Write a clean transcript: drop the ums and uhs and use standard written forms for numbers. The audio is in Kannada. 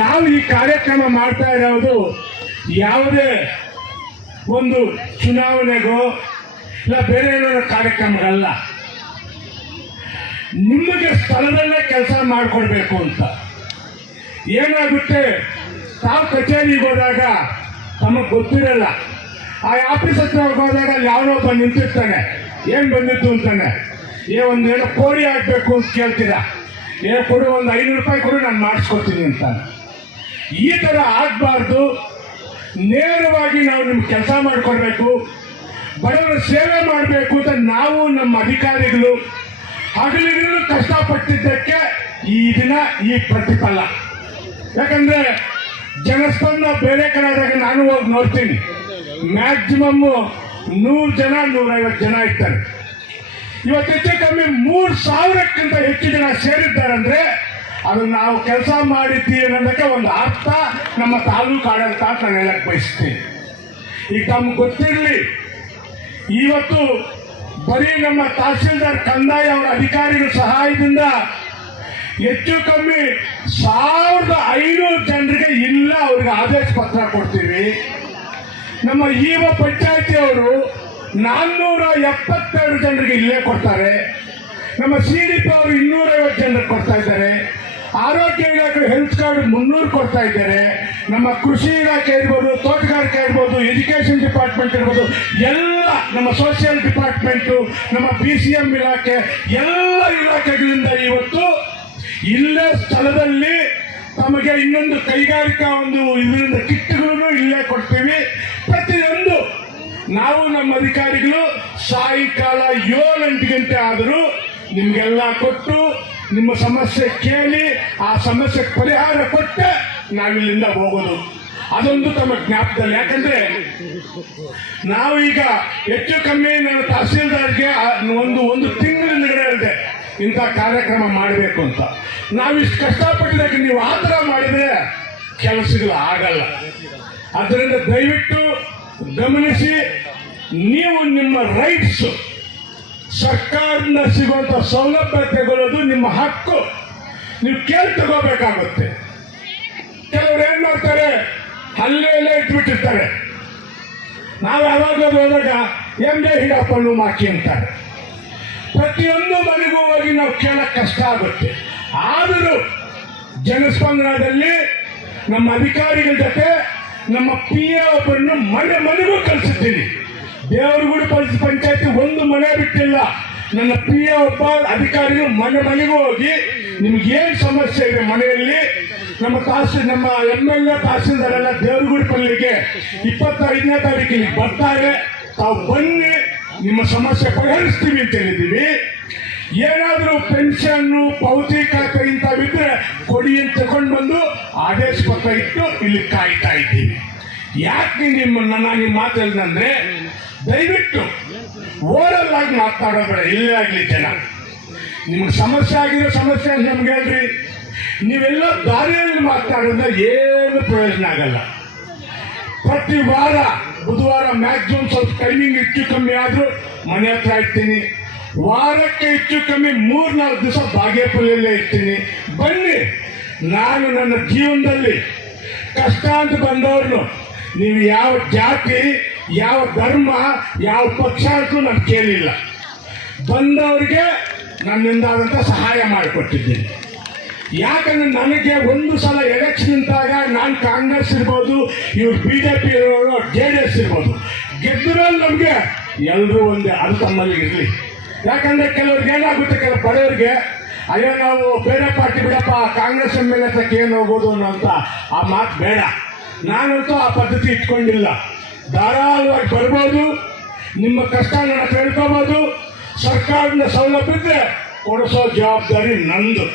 ನಾವು ಈ ಕಾರ್ಯಕ್ರಮ ಮಾಡ್ತಾ ಇರೋದು ಯಾವುದೇ ಒಂದು ಚುನಾವಣೆಗೋ ಇಲ್ಲ ಬೇರೆ ಏನಾದ್ರು ಕಾರ್ಯಕ್ರಮಗಳಲ್ಲ, ನಿಮಗೆ ಸ್ಥಳದಲ್ಲೇ ಕೆಲಸ ಮಾಡಿಕೊಡ್ಬೇಕು ಅಂತ. ಏನಾಗುತ್ತೆ, ತಾವು ಕಚೇರಿಗೆ ಹೋದಾಗ ತಮಗೆ ಗೊತ್ತಿರಲ್ಲ, ಆ ಆಫೀಸ್ ಹತ್ರ ಹೋದಾಗ ಅಲ್ಲಿ ಯಾವನೊಬ್ಬ ನಿಂತಿರ್ತಾನೆ, ಏನು ಬಂದಿತ್ತು ಅಂತಾನೆ, ಒಂದೇನೋ ಕೋಡಿ ಹಾಕಬೇಕು ಅಂತ ಕೇಳ್ತೀರಾ, ಕೊಡು ಒಂದು 500 ರೂಪಾಯಿ ಕೊಡು ನಾನು ಮಾಡಿಸ್ಕೊಡ್ತೀನಿ ಅಂತಾನೆ. ಈ ಥರ ಆಗಬಾರ್ದು. ನೇರವಾಗಿ ನಾವು ನಿಮ್ಗೆ ಕೆಲಸ ಮಾಡಿಕೊಡ್ಬೇಕು, ಬಡವರ ಸೇವೆ ಮಾಡಬೇಕು ಅಂತ ನಾವು ನಮ್ಮ ಅಧಿಕಾರಿಗಳು ಹಗಲಿರುಳು ಕಷ್ಟಪಟ್ಟಿದ್ದಕ್ಕೆ ಈ ದಿನ ಈ ಪ್ರತಿಫಲ. ಯಾಕಂದ್ರೆ ಜನಸ್ಪಂದನ ಬೇರೆ ಕಡೆ ಆದಾಗ ನಾನು ಹೋಗಿ ನೋಡ್ತೀನಿ, ಮ್ಯಾಕ್ಸಿಮಮ್ 100 ಜನ 150 ಜನ ಇರ್ತಾರೆ. ಇವತ್ತು ಹೆಚ್ಚು ಕಮ್ಮಿ 3000ಕ್ಕಿಂತ ಹೆಚ್ಚು ಜನ ಸೇರಿದ್ದಾರಂದ್ರೆ ಅದು ನಾವು ಕೆಲಸ ಮಾಡಿದ್ದೀವಿ ಅನ್ನೋದಕ್ಕೆ ಒಂದು ಅರ್ಥ ನಮ್ಮ ತಾಲೂಕು ಆಡಳಿತ ಅಂತ ನಾನು ಹೇಳಕ್ ಬಯಸ್ತೀನಿ. ಈಗ ತಮ್ಗೆ ಗೊತ್ತಿರಲಿ, ಇವತ್ತು ಬರೀ ನಮ್ಮ ತಹಸೀಲ್ದಾರ್ ಕಂದಾಯ ಅವರ ಅಧಿಕಾರಿಗಳ ಸಹಾಯದಿಂದ ಹೆಚ್ಚು ಕಮ್ಮಿ 1500 ಜನರಿಗೆ ಇಲ್ಲ ಅವ್ರಿಗೆ ಆದೇಶ ಪತ್ರ ಕೊಡ್ತೀವಿ. ನಮ್ಮ ಈವ ಪಂಚಾಯತಿಯವರು 472 ಜನರಿಗೆ ಇಲ್ಲೇ ಕೊಡ್ತಾರೆ. ನಮ್ಮ CDP ಅವರು 250 ಜನರಿಗೆ ಕೊಡ್ತಾ ಇದ್ದಾರೆ. ಆರೋಗ್ಯ ಇಲಾಖೆ ಹೆಲ್ತ್ ಕಾರ್ಡ್ 300 ಕೊಡ್ತಾ ಇದ್ದಾರೆ. ನಮ್ಮ ಕೃಷಿ ಇಲಾಖೆ ಇರ್ಬೋದು, ತೋಟಗಾರಿಕೆ ಇರ್ಬೋದು, ಎಜುಕೇಶನ್ ಡಿಪಾರ್ಟ್ಮೆಂಟ್ ಇರ್ಬೋದು, ಎಲ್ಲ ನಮ್ಮ ಸೋಷಿಯಲ್ ಡಿಪಾರ್ಟ್ಮೆಂಟು, ನಮ್ಮ BCM ಇಲಾಖೆ, ಎಲ್ಲ ಇಲಾಖೆಗಳಿಂದ ಇವತ್ತು ಇಲ್ಲೇ ಸ್ಥಳದಲ್ಲಿ ತಮಗೆ ಇನ್ನೊಂದು ಕೈಗಾರಿಕಾ ಒಂದು ಇದರಿಂದ ಕಿಟ್ಗಳನ್ನು ಇಲ್ಲೇ ಕೊಡ್ತೀವಿ. ಪ್ರತಿಯೊಂದು ನಾವು ನಮ್ಮ ಅಧಿಕಾರಿಗಳು ಸಾಯಂಕಾಲ 7-8 ಗಂಟೆ ಆದರೂ ನಿಮ್ಗೆಲ್ಲ ಕೊಟ್ಟು ನಿಮ್ಮ ಸಮಸ್ಯೆ ಕೇಳಿ ಆ ಸಮಸ್ಯೆ ಪರಿಹಾರ ಕೊಟ್ಟೆ ನಾವಿಲ್ಲಿಂದ ಹೋಗೋದು. ಅದೊಂದು ತಮ್ಮ ಜ್ಞಾಪಕದಲ್ಲಿ. ಯಾಕಂದ್ರೆ ನಾವೀಗ ಹೆಚ್ಚು ಕಮ್ಮಿ ನನ್ನ ತಹಸೀಲ್ದಾರ್ಗೆ ಒಂದು ತಿಂಗಳಿಂದ ಹೇಳಿದೆ ಇಂಥ ಕಾರ್ಯಕ್ರಮ ಮಾಡಬೇಕು ಅಂತ. ನಾವಿಷ್ಟು ಕಷ್ಟಪಟ್ಟಿದ್ದಕ್ಕೆ ನೀವು ಆ ಥರ ಮಾಡಿದ್ರೆ ಕೆಲಸಗಳು ಆಗಲ್ಲ. ಅದರಿಂದ ದಯವಿಟ್ಟು ಗಮನಿಸಿ, ನೀವು ನಿಮ್ಮ ರೈಟ್ಸ್, ಸರ್ಕಾರದಿಂದ ಸಿಗುವಂಥ ಸೌಲಭ್ಯ ತಗೊಳ್ಳೋದು ನಿಮ್ಮ ಹಕ್ಕು, ನೀವು ಕೇಳಿ ತಗೋಬೇಕಾಗುತ್ತೆ. ಕೆಲವರು ಏನ್ ಮಾಡ್ತಾರೆ, ಅಲ್ಲೇ ಇಟ್ಬಿಟ್ಟಿರ್ತಾರೆ. ನಾವು ಯಾವಾಗಲೂ ಹೋದಾಗ MJ ಹಿಡಪ್ಪಣ್ಣು ಮಾಕಿ ಅಂತಾರೆ. ಪ್ರತಿಯೊಂದು ಮನೆಗೂ ಹೋಗಿ ನಾವು ಕೇಳಕ್ ಕಷ್ಟ ಆಗುತ್ತೆ. ಆದರೂ ಜನಸ್ಪಂದನದಲ್ಲಿ ನಮ್ಮ ಅಧಿಕಾರಿಗಳ ಜೊತೆ ನಮ್ಮ PA ಒಬ್ಬರನ್ನು ಮನೆಗೂ ಕಳಿಸಿದ್ದೀನಿ. ದೇವರಗೂಡು ಪಂಚಾಯತಿ ಒಂದು ಮನೆ ಬಿಟ್ಟಿಲ್ಲ. ನನ್ನ PA ಒಬ್ಬ ಅಧಿಕಾರಿಗಳು ಮನೆಗೂ ಹೋಗಿ ನಿಮ್ಗೆ ಏನ್ ಸಮಸ್ಯೆ ಇದೆ ಮನೆಯಲ್ಲಿ, ನಮ್ಮ MLA ತಹಸೀಲ್ದಾರ್ ಎಲ್ಲ ದೇವರಗೂಡು ಪಲ್ಲಿಗೆ 25ನೇ ತಾರೀಕಿಗೆ ಬರ್ತಾರೆ, ತಾವು ಬನ್ನಿ ನಿಮ್ಮ ಸಮಸ್ಯೆ ಪರಿಹರಿಸ್ತೀವಿ ಅಂತ ಹೇಳಿದ್ದೀವಿ. ಏನಾದರೂ ಪೆನ್ಷನ್ನು, ಪೌತಿ ಖಾತೆ ಇಂಥವಿದ್ರೆ ಕೊಡಿ ಅಂತ ತಗೊಂಡು ಬಂದು ಆದೇಶ ಪತ್ರ ಇಟ್ಟು ಇಲ್ಲಿ ಕಾಯ್ತಾ ಇದ್ದೀವಿ. ಯಾಕೆ ನಾನು ಮಾತಾಡಿದಂದ್ರೆ, ದಯವಿಟ್ಟು ಓರಲ್ ಆಗಿ ಮಾತಾಡೋಬೇಡ. ಇಲ್ಲೇ ಆಗಲಿ ಜನ, ನಿಮ್ಗೆ ಸಮಸ್ಯೆ ಆಗಿರೋ ಸಮಸ್ಯೆ ಅಂತ ನಮ್ಗೆ ಹೇಳ್ರಿ. ನೀವೆಲ್ಲ ದಾರಿಯಲ್ಲಿ ಮಾತಾಡೋದ್ರೆ ಏನು ಪ್ರಯೋಜನ ಆಗಲ್ಲ. ಪ್ರತಿ ವಾರ ಬುಧವಾರ ಮ್ಯಾಕ್ಸಿಮಮ್ ಸ್ವಲ್ಪ ಟೈಮಿಂಗ್ ಹೆಚ್ಚು ಕಮ್ಮಿ ಆದರೂ ಮನೆ ಹತ್ರ ಇರ್ತೀನಿ. ವಾರಕ್ಕೆ ಹೆಚ್ಚು ಕಮ್ಮಿ 3-4 ದಿವಸ ಬಾಗೇಪಲ್ಲಿಯಲ್ಲೇ ಇರ್ತೀನಿ. ಬನ್ನಿ, ನಾನು ನನ್ನ ಜೀವನದಲ್ಲಿ ಕಷ್ಟ ಅಂತ ಬಂದವ್ರನ್ನು ನೀವು ಯಾವ ಜಾತಿ, ಯಾವ ಧರ್ಮ, ಯಾವ ಪಕ್ಷ ಅಂತೂ ನಾನು ಕೇಳಿಲ್ಲ. ಬಂದವ್ರಿಗೆ ನನ್ನಿಂದಾದಂಥ ಸಹಾಯ ಮಾಡಿಕೊಟ್ಟಿದ್ದೀನಿ. ಯಾಕಂದ್ರೆ ನನಗೆ ಒಂದು ಸಲ ಎಲೆಕ್ಷನ್ ನಿಂತಾಗ ನಾನು ಕಾಂಗ್ರೆಸ್ ಇರ್ಬೋದು, ಇವ್ರು BJP ಇರೋರು, JDS ಇರ್ಬೋದು, ಗೆದ್ದಿರೋದು ನಮಗೆ ಎಲ್ಲರೂ ಒಂದೇ. ಅದು ತಮ್ಮಲ್ಲಿ ಇರಲಿ. ಯಾಕಂದ್ರೆ ಕೆಲವ್ರಿಗೆ ಏನಾಗುತ್ತೆ, ಕೆಲವು ಬಡವರಿಗೆ ಅಯ್ಯೋ ನಾವು ಬೇರೆ ಪಾರ್ಟಿ ಬಿಡಪ್ಪ, ಕಾಂಗ್ರೆಸ್ MLA ಹತ್ರಕ್ಕೆ ಏನು ಹೋಗೋದು ಅನ್ನೋಂಥ ಆ ಮಾತು ಬೇಡ. ನಾನಂತೂ ಆ ಪದ್ಧತಿ ಇಟ್ಕೊಂಡಿಲ್ಲ. ಧಾರಾಳವಾಗಿ ಬರ್ಬೋದು, ನಿಮ್ಮ ಕಷ್ಟ ನನ್ನ ಕೇಳ್ಕೋಬೋದು. ಸರ್ಕಾರದ ಸೌಲಭ್ಯ ಇದ್ರೆ ಕೊಡಿಸೋ ಜವಾಬ್ದಾರಿ ನಂದು.